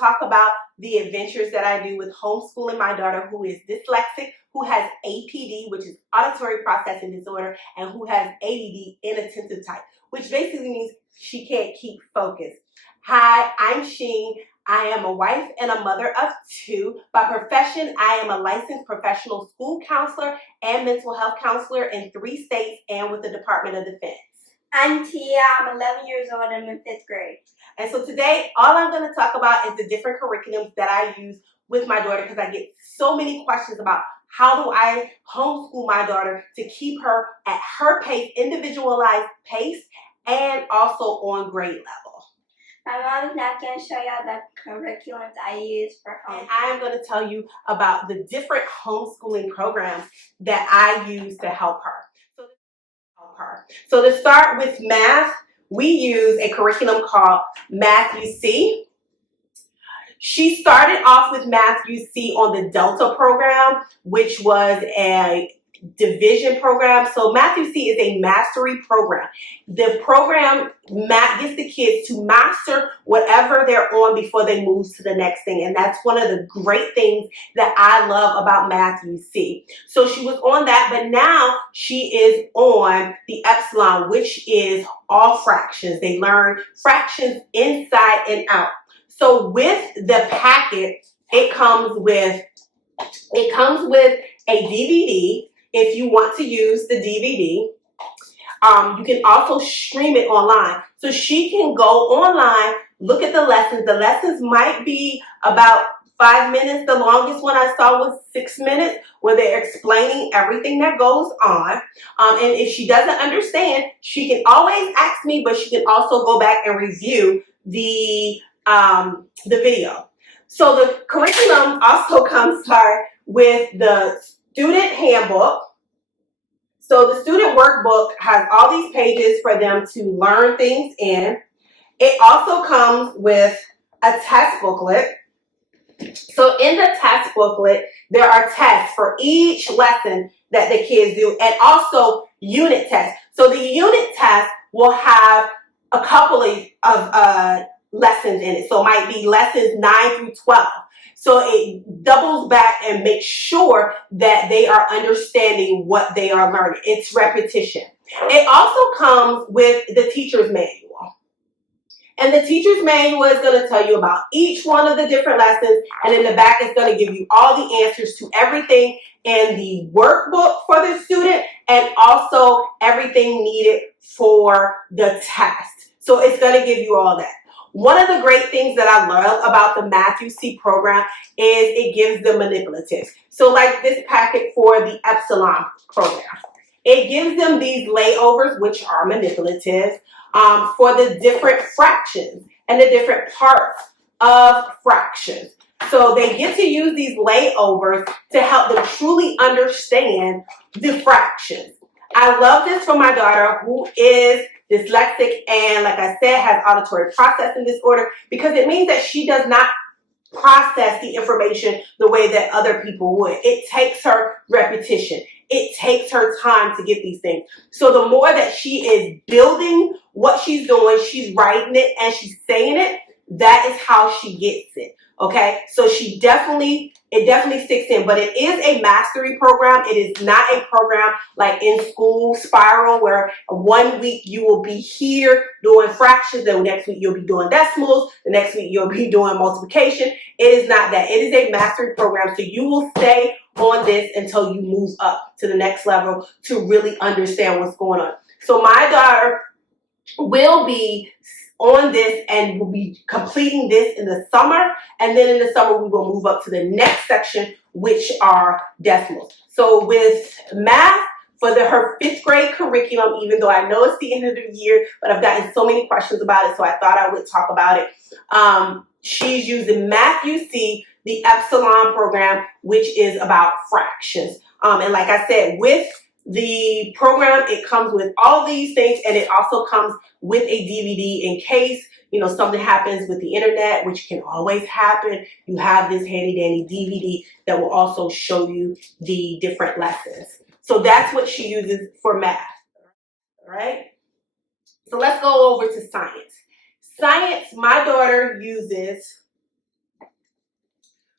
talk about the adventures that I do with homeschooling my daughter who is dyslexic, who has APD, which is auditory processing disorder, and who has ADD, inattentive type, which basically means she can't keep focus. Hi, I'm Sheen. I am a wife and a mother of two. By profession, I am a licensed professional school counselor and mental health counselor in 3 states and with the Department of Defense. I'm Tia. I'm 11 years old. I'm in 5th grade. And so today, all I'm going to talk about is the different curriculums that I use with my daughter, because I get so many questions about how do I homeschool my daughter to keep her at her pace, individualized pace, and also on grade level. My mom is now going to show y'all the curriculums I use for home. And I'm going to tell you about the different homeschooling programs that I use to help her. So to start with math, we use a curriculum called Math UC. She started off with Math UC on the Delta program, which was a division program. So Math UC is a mastery program. The program gets the kids to master whatever they're on before they move to the next thing. And that's one of the great things that I love about Math UC. So she was on that, but now she is on the Epsilon, which is all fractions. They learn fractions inside and out. So with the packet, it comes with a DVD. If you want to use the DVD, you can also stream it online. So she can go online, look at the lessons. The lessons might be about 5 minutes. The longest one I saw was 6 minutes, where they're explaining everything that goes on. And if she doesn't understand, she can always ask me, but she can also go back and review the video. So the curriculum also comes with the student handbook. So the student workbook has all these pages for them to learn things in. It also comes with a test booklet. So in the test booklet, there are tests for each lesson that the kids do, and also unit tests. So the unit test will have a couple of lessons in it. So it might be lessons 9 through 12. So it doubles back and makes sure that they are understanding what they are learning. It's repetition. It also comes with the teacher's manual. And the teacher's manual is going to tell you about each one of the different lessons. And in the back, it's going to give you all the answers to everything in the workbook for the student, and also everything needed for the test. So it's going to give you all that. One of the great things that I love about the Math UC program is it gives them manipulatives. So like this packet for the Epsilon program, it gives them these layovers, which are manipulatives, for the different fractions and the different parts of fractions. So they get to use these layovers to help them truly understand the fractions. I love this for my daughter who is dyslexic and, like I said, has auditory processing disorder, because it means that she does not process the information the way that other people would. It takes her repetition. It takes her time to get these things. So the more that she is building what she's doing, she's writing it and she's saying it, that is how she gets it. Okay, so it definitely sticks in, but it is a mastery program. It is not a program like in school spiral, where 1 week you will be here doing fractions, the next week you'll be doing decimals, the next week you'll be doing multiplication. It is not that. It is a mastery program, so you will stay on this until you move up to the next level to really understand what's going on. So my daughter will be on this and we'll be completing this in the summer, and then in the summer we will move up to the next section, which are decimals. So with math, for her 5th grade curriculum, even though I know it's the end of the year, but I've gotten so many questions about it, so I thought I would talk about it. She's using Math UC, the Epsilon program, which is about fractions. And like I said, with the program, it comes with all these things, and it also comes with a DVD in case, something happens with the internet, which can always happen. You have this handy dandy DVD that will also show you the different lessons. So that's what she uses for math, all right? So let's go over to science. Science, my daughter uses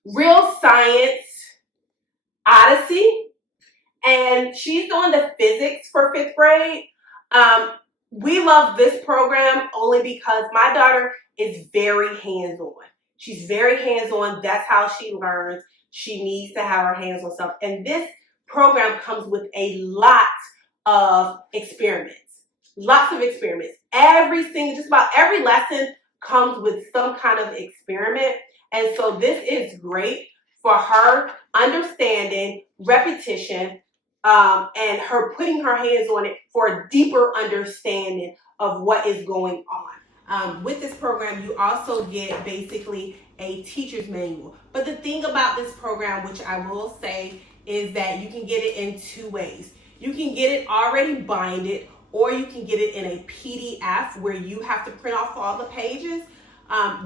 Real Science Odyssey, and she's doing the physics for 5th grade. We love this program only because my daughter is very hands-on. She's very hands-on. That's how she learns. She needs to have her hands on stuff. And this program comes with a lot of experiments. Lots of experiments. Just about every lesson comes with some kind of experiment. And so this is great for her understanding, repetition, and her putting her hands on it for a deeper understanding of what is going on. With this program, you also get basically a teacher's manual. But the thing about this program, which I will say, is that you can get it in 2 ways. You can get it already binded, or you can get it in a PDF where you have to print off all the pages.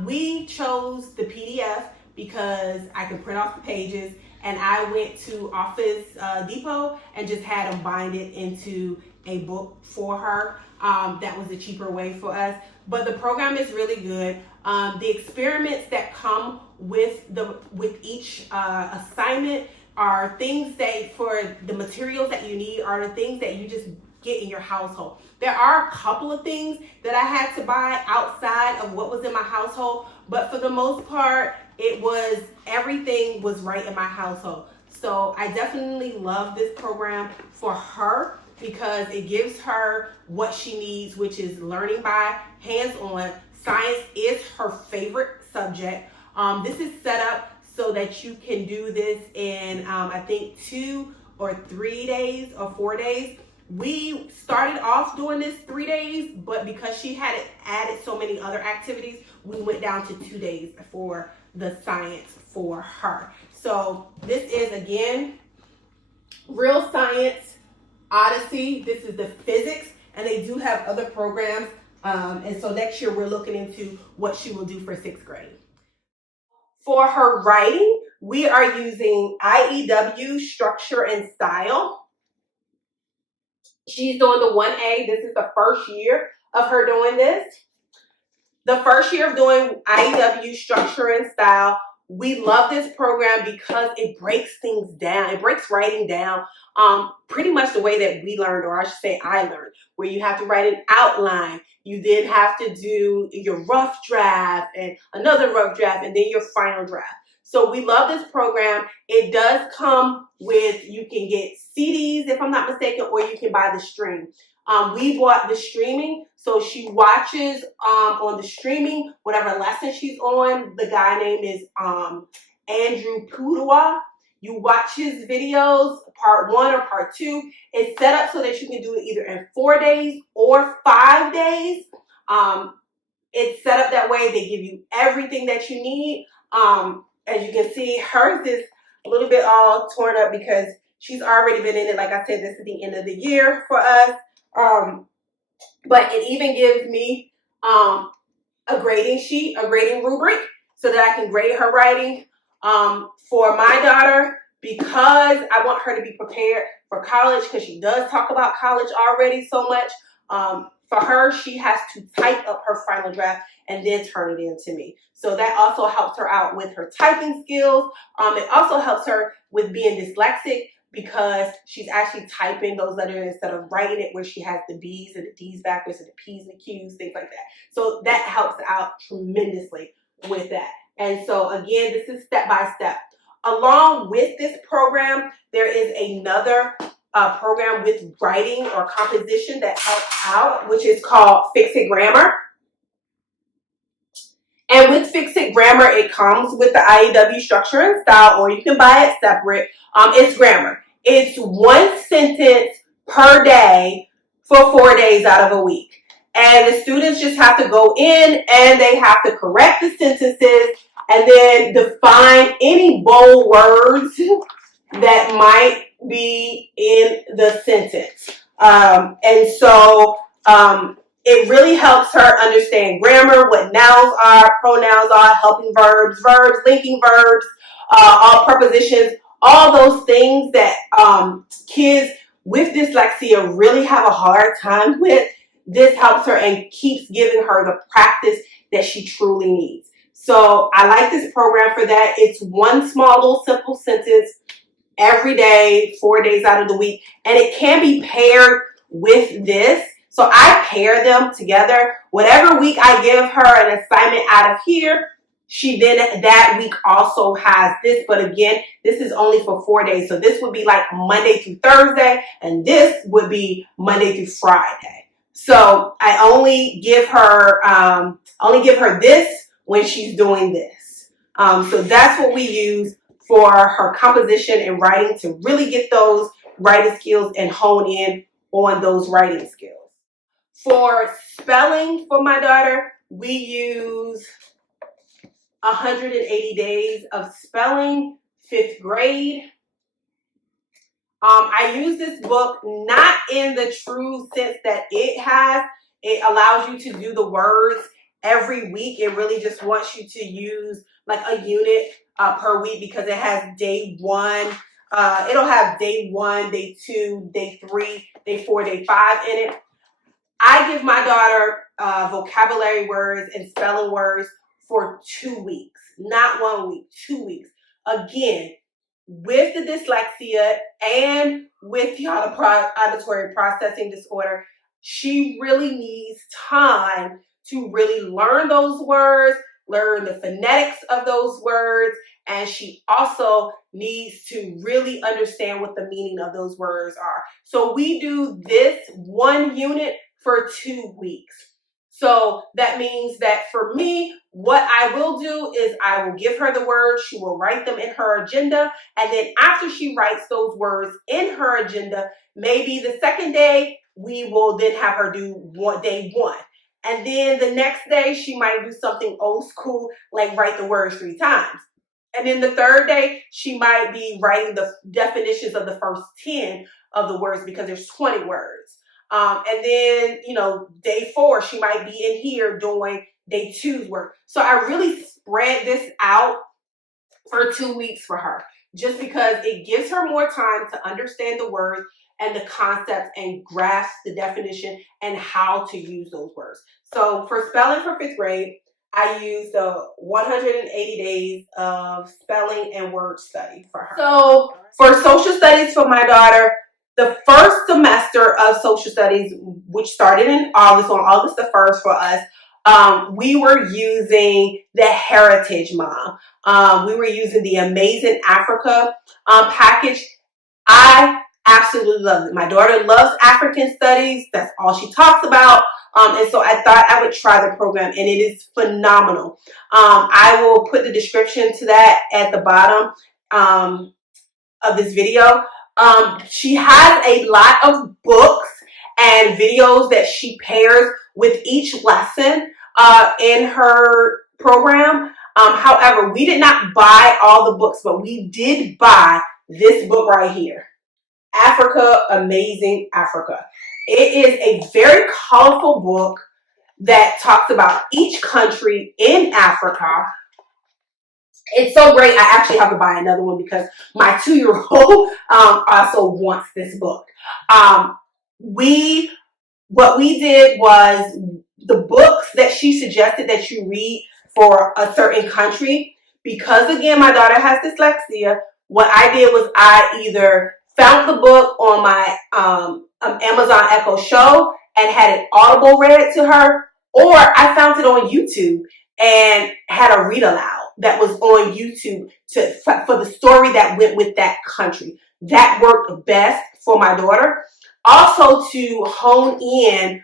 We chose the PDF because I can print off the pages, and I went to Office Depot and just had them bind it into a book for her. That was a cheaper way for us. But the program is really good. The experiments that come with each assignment are things that, for the materials that you need, are the things that you just get in your household. There are a couple of things that I had to buy outside of what was in my household, but for the most part, everything was right in my household. So I definitely love this program for her because it gives her what she needs, which is learning by hands-on. Science is her favorite subject. This is set up so that you can do this in, I think, 2 or 3 days or 4 days. We started off doing this 3 days, but because she had added so many other activities, we went down to 2 days for the science for her. So this is, again, Real Science Odyssey. This is the physics, and they do have other programs. And so next year we're looking into what she will do for 6th grade. For her writing, we are using IEW Structure and Style. She's doing the 1A. This is the first year of her doing this. The first year of doing IEW Structure and Style. We love this program because it breaks things down. It breaks writing down pretty much the way that we learned, or I should say I learned, where you have to write an outline. You then have to do your rough draft and another rough draft and then your final draft. So we love this program. It does come with, you can get CDs if I'm not mistaken, or you can buy the stream. We bought the streaming, so she watches on the streaming whatever lesson she's on. The guy name is Andrew Pudua. You watch his videos, part 1 or part 2. It's set up so that you can do it either in 4 days or 5 days. It's set up that way. They give you everything that you need. As you can see, hers is a little bit all torn up because she's already been in it. Like I said, this is the end of the year for us. But it even gives me a grading sheet, a grading rubric, so that I can grade her writing. For my daughter, because I want her to be prepared for college, because she does talk about college already so much. For her, she has to type up her final draft and then turn it in to me. So that also helps her out with her typing skills. It also helps her with being dyslexic because she's actually typing those letters instead of writing it where she has the B's and the D's backwards and the P's and the Q's, things like that. So that helps out tremendously with that. And so again, this is step by step. Along with this program, there is another program with writing or composition that helps out, which is called Fix It Grammar. And with Fix It Grammar, it comes with the IEW Structure and Style, or you can buy it separate. It's grammar. It's 1 sentence per day for 4 days out of a week. And the students just have to go in and they have to correct the sentences and then define any bold words that might be in the sentence. And so it really helps her understand grammar, what nouns are, pronouns are, helping verbs, linking verbs, all prepositions, all those things that kids with dyslexia really have a hard time with. This helps her and keeps giving her the practice that she truly needs. So I like this program for that. It's one small little simple sentence every day, 4 days out of the week, and it can be paired with this. So I pair them together. Whatever week I give her an assignment out of here, she then that week also has this. But again, this is only for 4 days. So this would be like Monday through Thursday, and this would be Monday through Friday. So I only give her this when she's doing this. So that's what we use for her composition and writing, to really get those writing skills and hone in on those writing skills. For spelling for my daughter, we use 180 Days of Spelling, 5th grade. I use this book not in the true sense that it allows you to do the words every week. It really just wants you to use like a unit per week, because it has day 1. It'll have day 1, day 2, day 3, day 4, day 5 in it. I give my daughter vocabulary words and spelling words for 2 weeks, not 1 week, 2 weeks. Again, with the dyslexia and with the auditory processing disorder, she really needs time to really learn those words, learn the phonetics of those words, and she also needs to really understand what the meaning of those words are. So we do this 1 unit for 2 weeks. So that means that for me, what I will do is I will give her the words, she will write them in her agenda, and then after she writes those words in her agenda, maybe the second day, we will then have her do day 1. And then the next day, she might do something old school, like write the words 3 times. And then the third day, she might be writing the definitions of the first 10 of the words, because there's 20 words. And then, day 4, she might be in here doing day 2's work. So I really spread this out for 2 weeks for her, just because it gives her more time to understand the words and the concepts and grasp the definition and how to use those words. So for spelling for 5th grade, I use the 180 Days of Spelling and Word Study for her. So for social studies for my daughter, the first semester of social studies, which started in August, on August the 1st for us, we were using the Heritage Mom. We were using the Amazing Africa package. I absolutely love it. My daughter loves African studies. That's all she talks about. And so I thought I would try the program, and it is phenomenal. I will put the description to that at the bottom of this video. She has a lot of books and videos that she pairs with each lesson in her program. However, we did not buy all the books, but we did buy this book right here, Africa, Amazing Africa. It is a very colorful book that talks about each country in Africa. It's so great. I actually have to buy another one because my 2-year-old also wants this book. What we did was, the books that she suggested that you read for a certain country, because again, my daughter has dyslexia, what I did was I either found the book on my Amazon Echo Show and had it audible read to her, or I found it on YouTube and had a read aloud that was on YouTube for the story that went with that country. That worked best for my daughter. Also, to hone in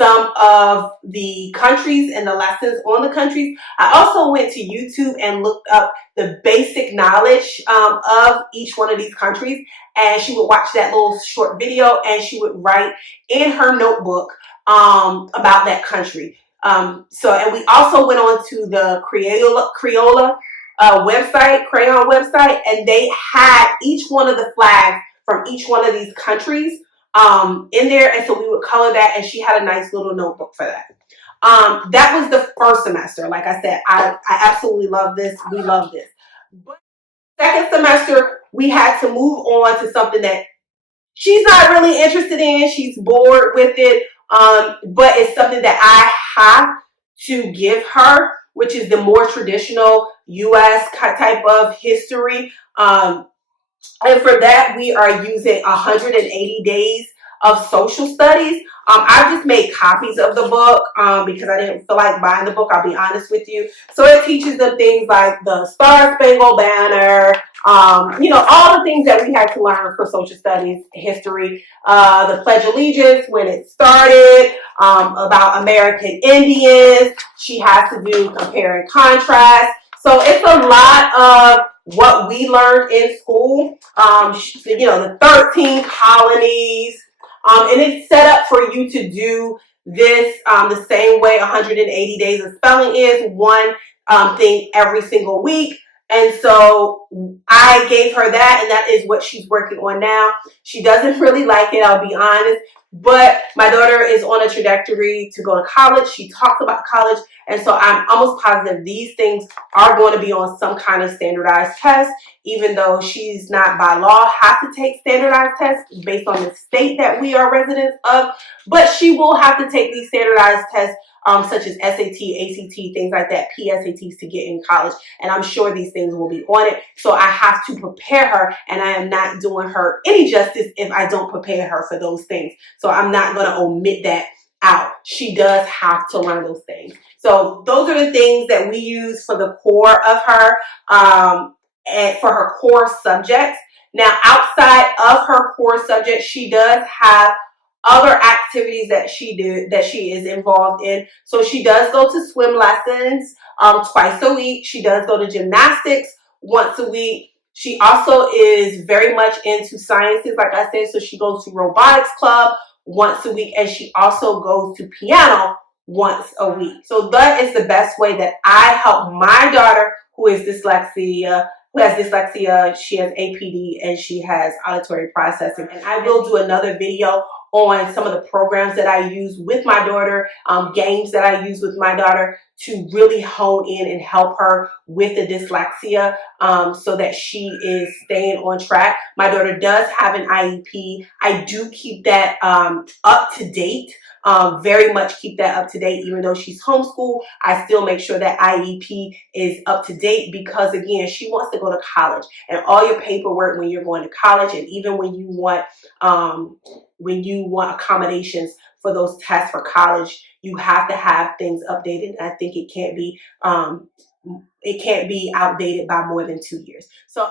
some of the countries and the lessons on the countries, I also went to YouTube and looked up the basic knowledge of each one of these countries, and she would watch that little short video and she would write in her notebook about that country. And we also went on to the Crayola crayon website, and they had each one of the flags from each one of these countries in there, and so we would color that, and she had a nice little notebook for that. That was the first semester. Like I said, I absolutely love this. We love this. But second semester, we had to move on to something that she's not really interested in. She's bored with it, but it's something that I have to give her, which is the more traditional U.S. type of history. And for that, we are using 180 days of social studies. I just made copies of the book because I didn't feel like buying the book, I'll be honest with you. So it teaches them things like the Star Spangled Banner, all the things that we had to learn for social studies, history, the Pledge of Allegiance, when it started, about American Indians. She has to do compare and contrast. So it's a lot of what we learned in school, the 13 colonies, and it's set up for you to do this the same way 180 days of spelling is, one thing every single week. And so I gave her that, and that is what she's working on now. She doesn't really like it, I'll be honest, but my daughter is on a trajectory to go to college. She talks about college, and so I'm almost positive these things are going to be on some kind of standardized test, even though she's not by law have to take standardized tests based on the state that we are residents of, but she will have to take these standardized tests such as SAT, ACT, things like that, PSATs to get in college. And I'm sure these things will be on it. So I have to prepare her, and I am not doing her any justice if I don't prepare her for those things. So I'm not going to omit that out. She does have to learn those things. So those are the things that we use for the core of her, and for her core subjects. Now, outside of her core subject, she does have other activities that she is involved in. So she does go to swim lessons twice a week. She does go to gymnastics once a week. She also is very much into sciences, like I said, so she goes to robotics club once a week, and she also goes to piano once a week. So that is the best way that I help my daughter who has dyslexia. She has APD, and she has auditory processing. And I will do another video on some of the programs that I use with my daughter, games that I use with my daughter to really hone in and help her with the dyslexia, so that she is staying on track. My daughter does have an IEP. I do keep that up to date. Very much keep that up to date. Even though she's homeschooled, I still make sure that IEP is up to date, because again, she wants to go to college, and all your paperwork when you're going to college, and even when you want accommodations for those tests for college, you have to have things updated. I think it can't be outdated by more than 2 years. So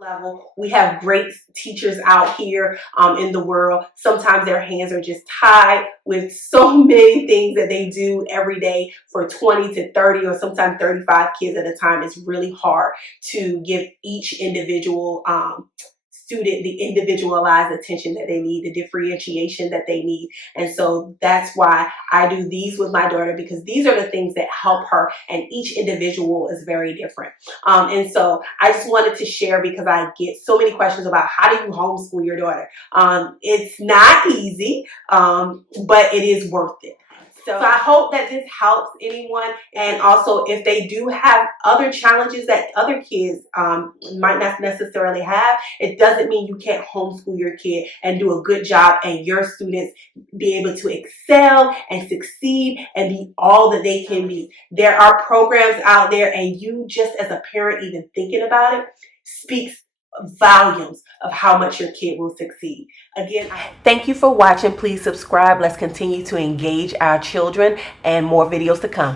level, we have great teachers out here in the world. Sometimes their hands are just tied with so many things that they do every day for 20 to 30 or sometimes 35 kids at a time. It's really hard to give each individual student the individualized attention that they need, the differentiation that they need. And so that's why I do these with my daughter, because these are the things that help her, and each individual is very different. And so I just wanted to share, because I get so many questions about how do you homeschool your daughter. It's not easy, but it is worth it. So I hope that this helps anyone. And also, if they do have other challenges that other kids might not necessarily have, it doesn't mean you can't homeschool your kid and do a good job, and your students be able to excel and succeed and be all that they can be. There are programs out there, and you just as a parent even thinking about it speaks volumes of how much your kid will succeed. Again, thank you for watching. Please subscribe. Let's continue to engage our children, and more videos to come.